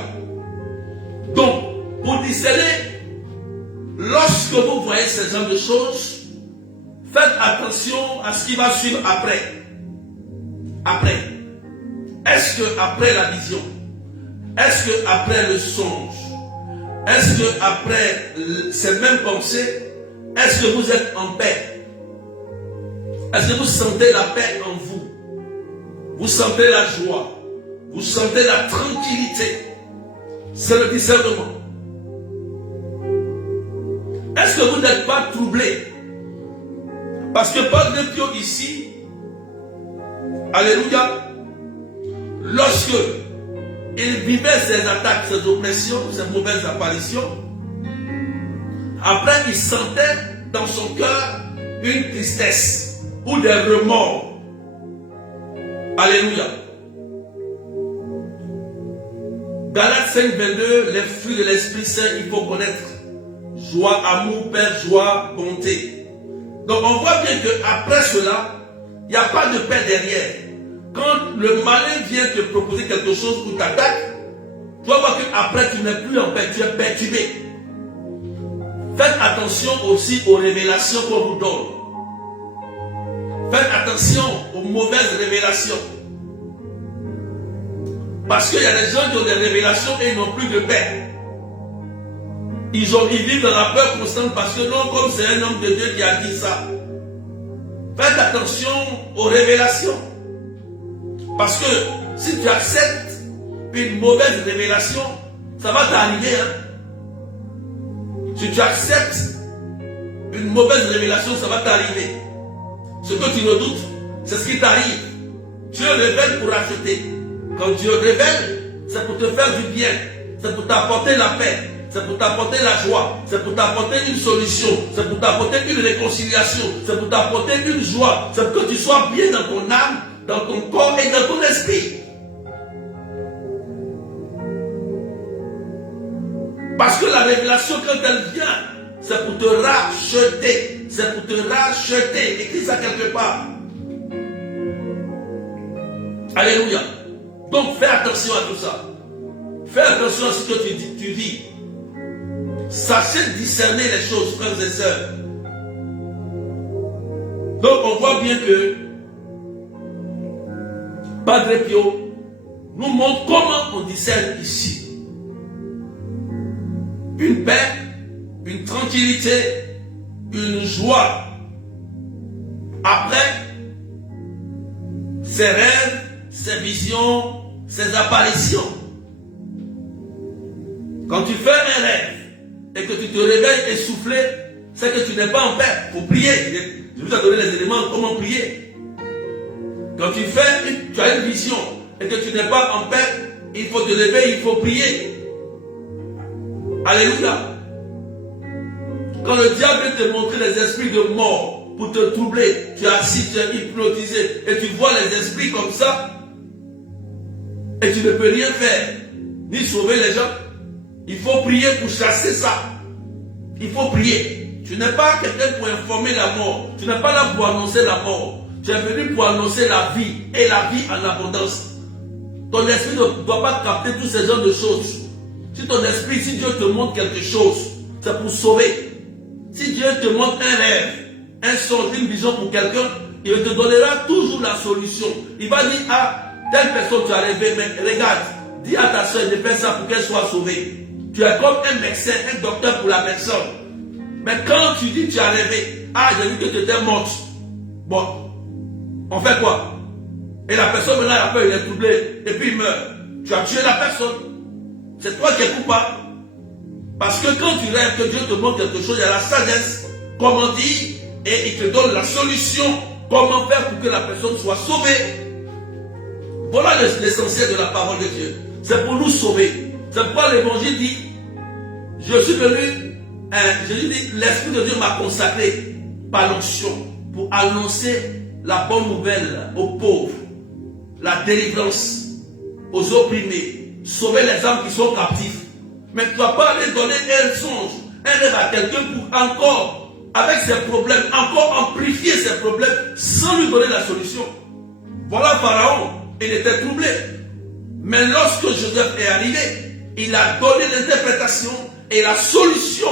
Donc, pour discerner, lorsque vous voyez ce genre de choses, faites attention à ce qui va suivre après. Après. Est-ce que après la vision? Est-ce que après le songe? Est-ce que après ces mêmes pensées, est-ce que vous êtes en paix? Est-ce que vous sentez la paix en vous? Vous sentez la joie? Vous sentez la tranquillité? C'est le discernement. Est-ce que vous n'êtes pas troublé? Parce que Padre Pio ici, alléluia, lorsque il vivait ses attaques, ses oppressions, ses mauvaises apparitions, après il sentait dans son cœur une tristesse ou des remords. Alléluia. Galates 5:22, les fruits de l'Esprit Saint, il faut connaître. Joie, amour, paix, joie, bonté. Donc on voit bien qu'après cela, il n'y a pas de paix derrière. Quand le malin vient te proposer quelque chose ou t'attaque, tu vas voir qu'après tu n'es plus en paix, tu es perturbé. Faites attention aussi aux révélations qu'on vous donne. Faites attention aux mauvaises révélations. Parce qu'il y a des gens qui ont des révélations et ils n'ont plus de paix. Ils vivent dans la peur constante parce que non, comme c'est un homme de Dieu qui a dit ça. Faites attention aux révélations. Parce que si tu acceptes une mauvaise révélation, ça va t'arriver. Hein? Si tu acceptes une mauvaise révélation, ça va t'arriver. Ce que tu redoutes, c'est ce qui t'arrive. Dieu révèle pour acheter. Quand Dieu révèle, c'est pour te faire du bien. C'est pour t'apporter la paix. C'est pour t'apporter la joie. C'est pour t'apporter une solution. C'est pour t'apporter une réconciliation. C'est pour t'apporter une joie. C'est pour que tu sois bien dans ton âme, dans ton corps et dans ton esprit. Parce que la révélation, quand elle vient, c'est pour te racheter. C'est pour te racheter. Écris ça quelque part. Alléluia. Donc fais attention à tout ça. Fais attention à ce que tu dis. Sachez discerner les choses, frères et sœurs. Donc on voit bien que Padre Pio nous montre comment on discerne ici. Une paix, une tranquillité, une joie. Après, ses rêves, ses visions, ses apparitions. Quand tu fais un rêve et que tu te réveilles essoufflé, c'est que tu n'es pas en paix. Il faut prier. Je vous ai donné les éléments comment prier. Quand tu as une vision et que tu n'es pas en paix, il faut te lever, il faut prier. Alléluia. Quand le diable vient te montrer les esprits de mort pour te troubler, tu es assis, tu es hypnotisé et tu vois les esprits comme ça et tu ne peux rien faire, ni sauver les gens. Il faut prier pour chasser ça. Il faut prier. Tu n'es pas quelqu'un pour informer la mort. Tu n'es pas là pour annoncer la mort. Tu es venu pour annoncer la vie et la vie en abondance. Ton esprit ne doit pas capter tous ces genres de choses. Si ton esprit, si Dieu te montre quelque chose, c'est pour sauver. Si Dieu te montre un rêve, un songe, une vision pour quelqu'un, il te donnera toujours la solution. Il va dire, ah, telle personne tu as rêvé, mais regarde, dis à ta soeur de faire ça pour qu'elle soit sauvée. Tu es comme un médecin, un docteur pour la personne. Mais quand tu dis tu as rêvé, ah, j'ai vu que tu étais morte. Bon, on fait quoi? Et la personne maintenant elle a peur, il est troublé, et puis il meurt. Tu as tué la personne. C'est toi qui es coupable. Parce que quand tu rêves que Dieu te montre quelque chose, il y a la sagesse, comment dire, et il te donne la solution, comment faire pour que la personne soit sauvée. Voilà l'essentiel de la parole de Dieu. C'est pour nous sauver. C'est pourquoi l'évangile dit, je suis venu, Jésus dit, l'Esprit de Dieu m'a consacré par l'onction pour annoncer la bonne nouvelle aux pauvres, la délivrance aux opprimés, sauver les âmes qui sont captives. Mais tu ne vas pas aller donner un songe, un rêve à quelqu'un pour encore, avec ses problèmes, encore amplifier ses problèmes sans lui donner la solution. Voilà Pharaon, il était troublé. Mais lorsque Joseph est arrivé, il a donné l'interprétation et la solution.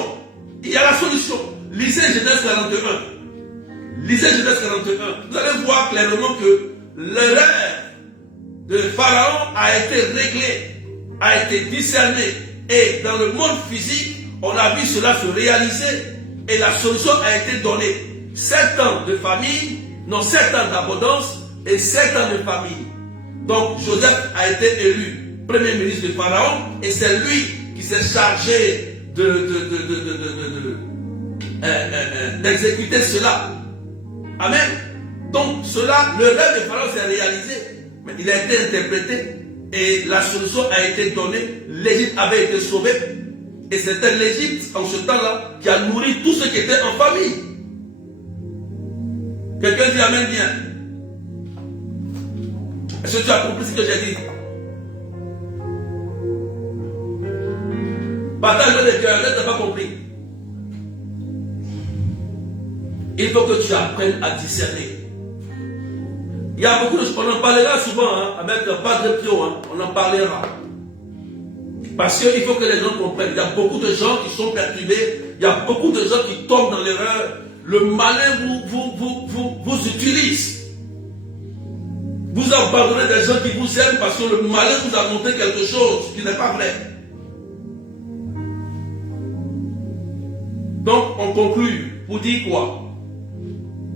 Il y a la solution. Lisez Genèse 41. Lisez Genèse 41. Vous allez voir clairement que le rêve de Pharaon a été réglé, a été discerné. Et dans le monde physique, on a vu cela se réaliser et la solution a été donnée. 7 ans de famille, non 7 ans d'abondance et 7 ans de famille. Donc Joseph a été élu premier ministre de Pharaon et c'est lui qui s'est chargé d'exécuter cela. Amen. Donc cela, le rêve de Pharaon s'est réalisé, mais il a été interprété et la solution a été donnée. L'Égypte avait été sauvée et c'était l'Égypte en ce temps-là qui a nourri tous ceux qui étaient en famille. Quelqu'un dit amen bien. Est-ce que tu as compris ce que j'ai dit? Partage le cœur, tu n'as pas compris. Il faut que tu apprennes à discerner. Il y a beaucoup de choses, on en parlera souvent, avec Padre Pio, on en parlera. Parce qu'il faut que les gens comprennent. Il y a beaucoup de gens qui sont perturbés. Il y a beaucoup de gens qui tombent dans l'erreur. Le malin vous utilise. Vous abandonnez des gens qui vous aiment parce que le malin vous a montré quelque chose qui n'est pas vrai. Donc, on conclut pour dire quoi?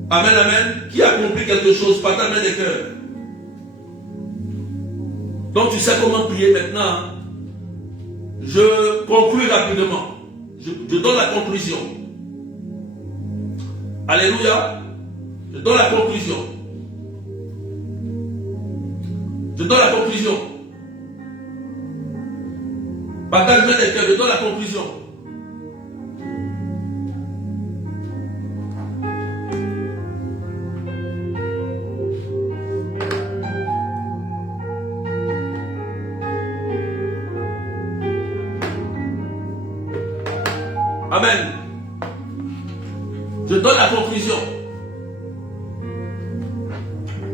Amen, amen. Qui a compris quelque chose? Par ta main des cœurs. Donc, tu sais comment prier maintenant. Je conclue rapidement. Je donne la conclusion. Alléluia. Je donne la conclusion. Je donne la conclusion. Partage main des cœurs, je donne la conclusion. Amen. Je donne la conclusion.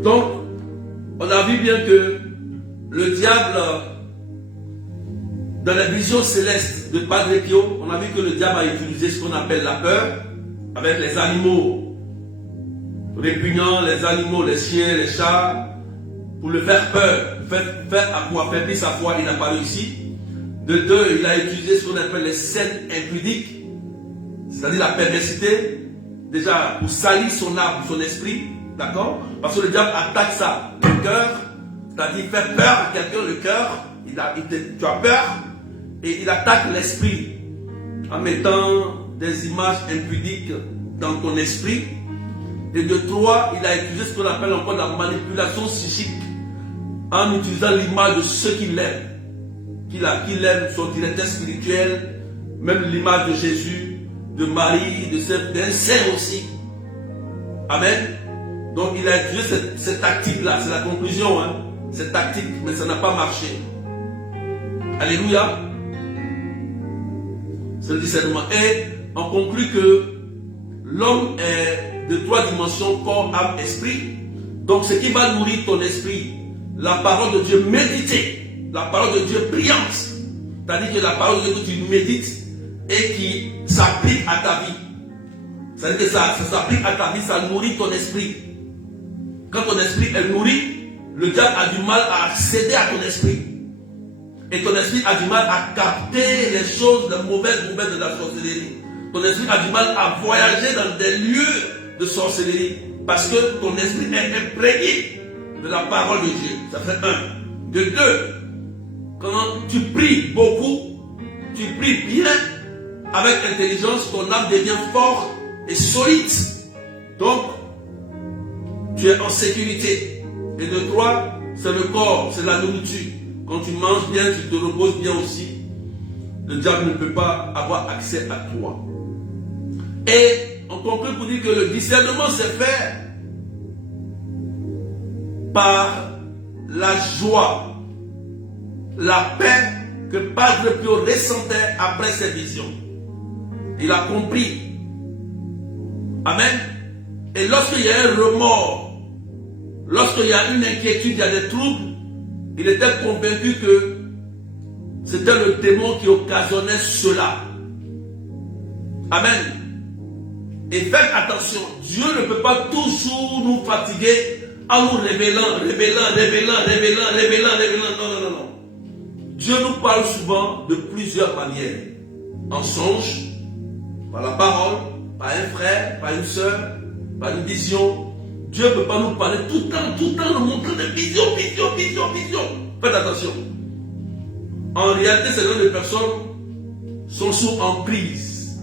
Donc, on a vu bien que le diable, dans la vision céleste de Padre Pio, on a vu que le diable a utilisé ce qu'on appelle la peur avec les animaux répugnants, les animaux, les chiens, les chats, pour le faire peur, pour affaiblir sa foi. Il n'a pas réussi. De deux, il a utilisé ce qu'on appelle les scènes impudiques, c'est-à-dire la perversité, déjà pour salir son âme, son esprit, d'accord? Parce que le diable attaque ça, le cœur, c'est-à-dire faire peur à quelqu'un, le cœur, tu as peur, et il attaque l'esprit en mettant des images impudiques dans ton esprit. Et de trois, il a utilisé ce qu'on appelle encore la manipulation psychique, en utilisant l'image de ceux qui l'aiment, qu'il aime, son directeur spirituel, même l'image de Jésus, de Marie, d'un saint aussi. Amen. Donc il a utilisé cette tactique-là, c'est la conclusion, hein, cette tactique, mais ça n'a pas marché. Alléluia. C'est le discernement. Et on conclut que l'homme est de trois dimensions, corps, âme, esprit. Donc ce qui va nourrir ton esprit, la parole de Dieu méditée, la parole de Dieu brillante, c'est-à-dire que la parole de Dieu que tu médites et qui s'applique à ta vie. C'est-à-dire que ça s'applique à ta vie, ça nourrit ton esprit. Quand ton esprit est nourri, le diable a du mal à accéder à ton esprit. Et ton esprit a du mal à capter les choses, les mauvaises de la sorcellerie. Ton esprit a du mal à voyager dans des lieux de sorcellerie. Parce que ton esprit est imprégné de la parole de Dieu. Ça fait un. De deux, quand tu pries beaucoup, tu pries bien, avec intelligence, ton âme devient forte et solide. Donc, tu es en sécurité. Et de trois, c'est le corps, c'est la nourriture. Quand tu manges bien, tu te reposes bien aussi. Le diable ne peut pas avoir accès à toi. Et on conclut pour dire que le discernement se fait par la joie, la paix que Padre Pio ressentait après ses visions. Il a compris. Amen. Et lorsqu'il y a un remords, lorsqu'il y a une inquiétude, il y a des troubles, il était convaincu que c'était le démon qui occasionnait cela. Amen. Et faites attention, Dieu ne peut pas toujours nous fatiguer en nous révélant. Non. Dieu nous parle souvent de plusieurs manières. En songe, par la parole, par un frère, par une soeur, par une vision. Dieu ne peut pas nous parler tout le temps, nous montrer des visions. Faites attention. En réalité, ces gens de personnes sont sous emprise.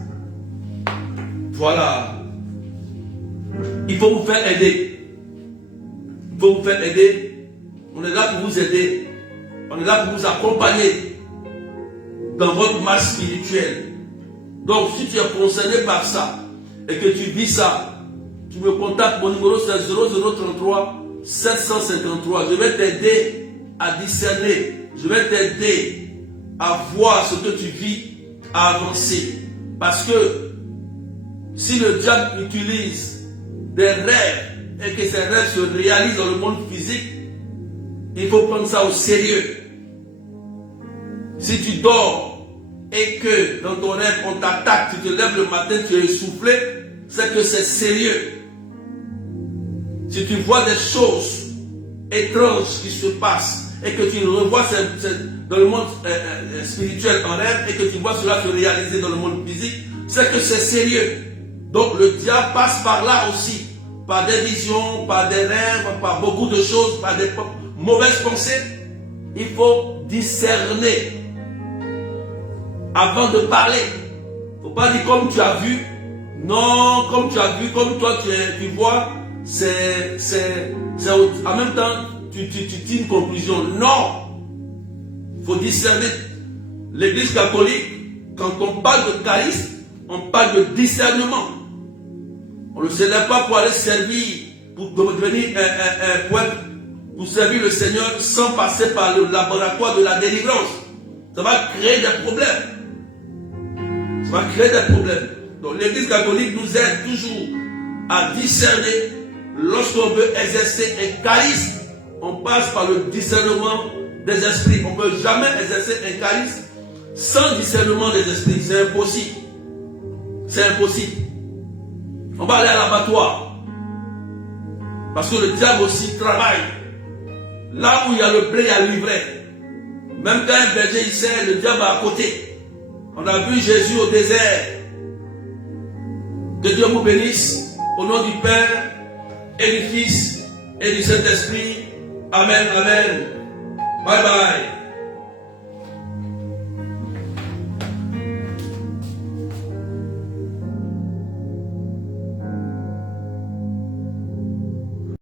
Voilà. Il faut vous faire aider. On est là pour vous aider. On est là pour vous accompagner dans votre marche spirituelle. Donc, si tu es concerné par ça et que tu vis ça, tu me contactes. Mon numéro c'est 0033 753. Je vais t'aider à discerner. Je vais t'aider à voir ce que tu vis, à avancer. Parce que si le diable utilise des rêves et que ces rêves se réalisent dans le monde physique, il faut prendre ça au sérieux. Si tu dors et que dans ton rêve on t'attaque, tu te lèves le matin, tu es essoufflé, c'est que c'est sérieux. Si tu vois des choses étranges qui se passent et que tu revois dans le monde spirituel en rêve et que tu vois cela se réaliser dans le monde physique, c'est que c'est sérieux. Donc le diable passe par là aussi, par des visions, par des rêves, par beaucoup de choses, par des mauvaises pensées. Il faut discerner avant de parler. Il ne faut pas dire comme tu as vu. Non, comme tu as vu, comme toi tu vois, en même temps, tu tires une conclusion. Non, il faut discerner. L'église catholique, quand on parle de charisme, on parle de discernement. On ne se lève pas pour aller servir, pour devenir pour servir le Seigneur sans passer par le laboratoire de la délivrance. Ça va créer des problèmes. Ça va créer des problèmes. Donc l'église catholique nous aide toujours à discerner. Lorsqu'on veut exercer un charisme, on passe par le discernement des esprits. On ne peut jamais exercer un charisme sans discernement des esprits. C'est impossible. C'est impossible. On va aller à l'abattoir. Parce que le diable aussi travaille. Là où il y a le blé, il y a l'ivraie. Même quand un berger il sert, le diable est à côté. On a vu Jésus au désert. Que Dieu vous bénisse. Au nom du Père et du Fils et du Saint-Esprit. Amen, amen. Bye bye.